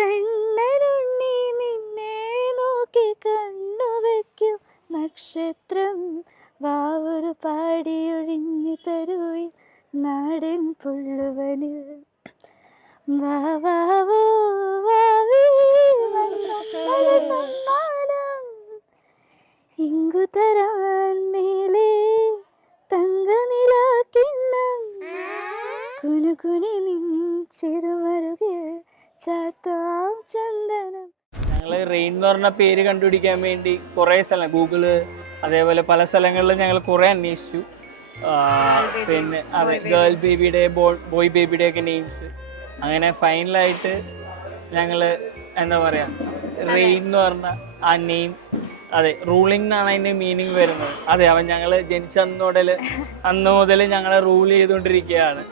കണ്ണനുണ്ണി നിന്നെ നോക്കി കണ്ണുവയ്ക്കും നക്ഷത്രം വാവൊരു പാടിയൊഴിഞ്ഞു തരുവിൽ നാടൻ പുള്ളുവനിൽ വാവാവോ വാവേ സമ്മാനം ഇങ്ങു തരാൻ മേലെ തങ്കനിലാക്കിണ്ണം കുനുകുനി നിൻ ചെറുമരുകിൽ ചാത്താം ചന്ദനം. ഞങ്ങൾ റെയിൻ എന്ന് പറഞ്ഞ പേര് കണ്ടുപിടിക്കാൻ വേണ്ടി കുറേ സ്ഥലം ഗൂഗിള് അതേപോലെ പല സ്ഥലങ്ങളിലും ഞങ്ങൾ കുറേ അന്വേഷിച്ചു. പിന്നെ അതെ ഗേൾ ബേബിയുടെ ബോയ് ബേബിയുടെ ഒക്കെ നെയിംസ് അങ്ങനെ ഫൈനലായിട്ട് ഞങ്ങൾ എന്താ പറയുക റെയിൻ എന്ന് പറഞ്ഞ ആ നെയിം അതെ റൂളിംഗ് എന്നാണ് അതിൻ്റെ മീനിങ് വരുന്നത്. അതെ അവൻ ഞങ്ങൾ ജനിച്ച അന്ന് മുതൽ ഞങ്ങളെ റൂൾ ചെയ്തുകൊണ്ടിരിക്കുകയാണ്.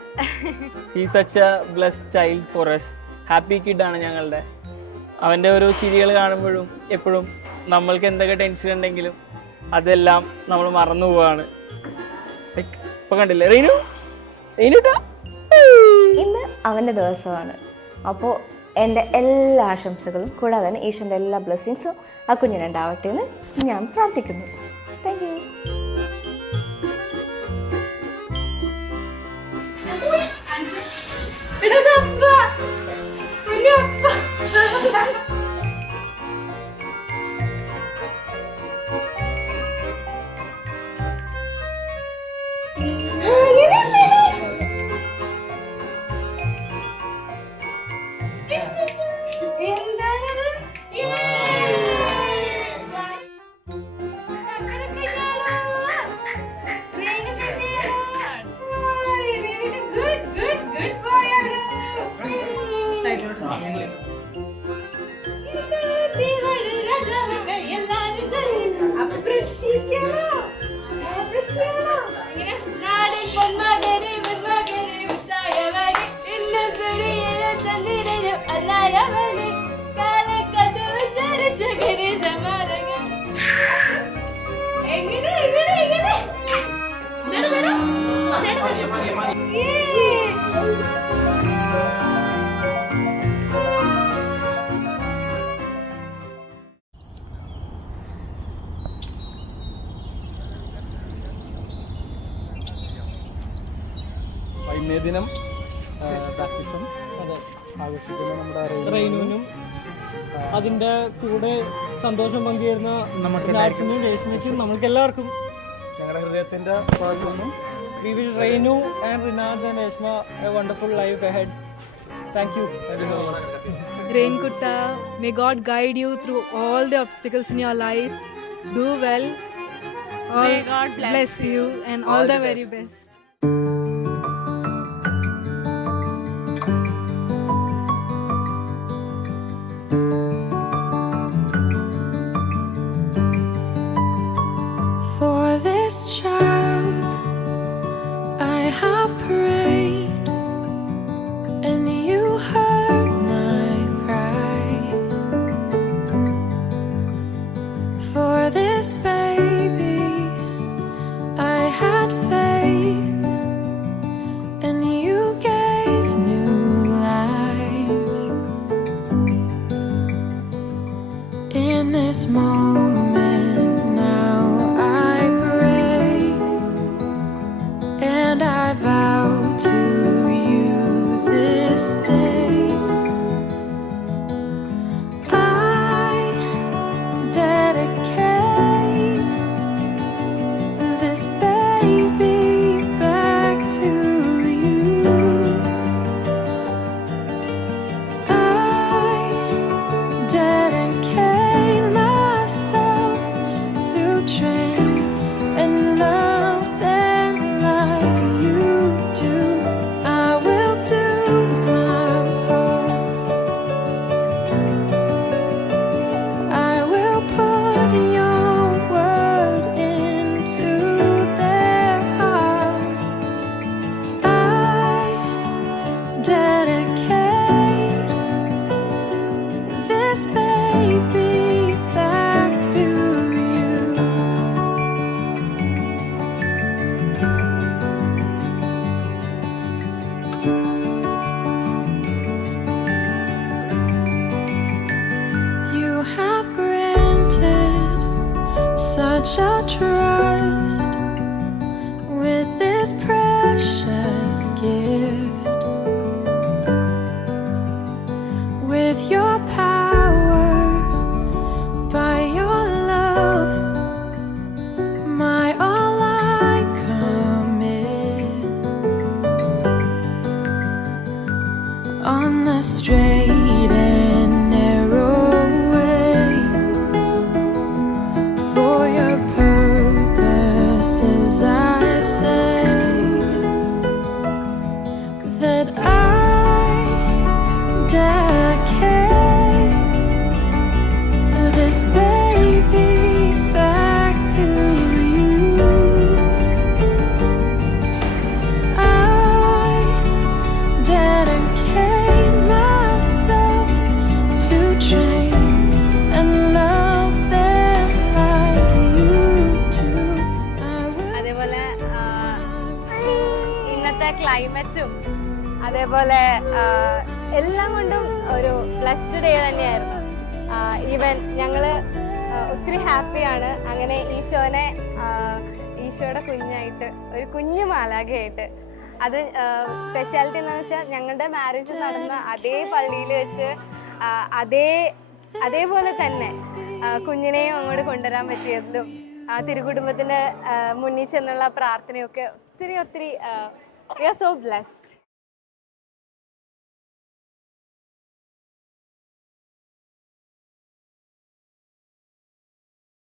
He such a blessed child for us. Happy കിഡാണ് ഞങ്ങളുടെ. അവൻ്റെ ഓരോ ചിരികൾ കാണുമ്പോഴും എപ്പോഴും നമ്മൾക്ക് എന്തൊക്കെ ടെൻഷൻ ഉണ്ടെങ്കിലും അതെല്ലാം നമ്മൾ മറന്നു പോവാണ്. ഇപ്പൊ കണ്ടില്ലേ റീനു ഇന്ന് അവൻ്റെ ദിവസമാണ്. അപ്പോൾ എൻ്റെ എല്ലാ ആശംസകളും കൂടാതെ തന്നെ ഈശ്വരൻ്റെ എല്ലാ ബ്ലെസ്സിങ്സും ആ കുഞ്ഞിനുണ്ടാവട്ടെ എന്ന് ഞാൻ പ്രാർത്ഥിക്കുന്നു. Thank you. ഇന്നേ ദിനം ബാപ്റ്റിസം ആഘോഷിക്കുന്ന നമ്മുടെ റെയിനുവിനും അതിൻ്റെ കൂടെ സന്തോഷം പങ്കുചേരുന്ന നമ്മുടെ നാസിനും രേഷ്മയ്ക്കും നമ്മൾക്ക് എല്ലാവർക്കും ഞങ്ങളുടെ ഹൃദയത്തിൻ്റെ ഭാഗത്തുനിന്നും we wish Reinu and Rinaz and Reshma a wonderful life ahead. Thank you so much. Rain Kutta, may God guide you through all the obstacles in your life. Do well. May God bless you and all the very best. For this child I have prayed, and you heard my cry. For this baby I had faith, and you gave new life. In this moment now I pray, and I vow to you this day, I dedicate this baby back to you. I dedicate myself such a trust with this precious gift, with your power, by your love, my all I commit. On the straight and narrow way, for your purposes I say that I dedicate this baby back to you. I dedicate myself to train and love them like you do. I will അതേപോലെ ഇന്നത്തെ ക്ലൈമറ്റും അതേപോലെ എല്ലാം കൊണ്ടും ഒരു blessed day തന്നെയായിരുന്നു. Even ഞങ്ങൾ ഒത്തിരി ഹാപ്പിയാണ് അങ്ങനെ ഈശോയുടെ കുഞ്ഞായിട്ട് ഒരു കുഞ്ഞു മാലാഖയായിട്ട്. അത് സ്പെഷ്യാലിറ്റി എന്താണെന്ന് വെച്ചാൽ ഞങ്ങളുടെ മാരേജ് നടന്ന അതേ പള്ളിയിൽ വെച്ച് അതേപോലെ തന്നെ കുഞ്ഞിനെയും അങ്ങോട്ട് കൊണ്ടുവരാൻ പറ്റിയതിലും തിരുകുടുംബത്തിൻ്റെ മുന്നിൽ ചെന്നുള്ള പ്രാർത്ഥനയൊക്കെ ഒത്തിരി we are so blessed.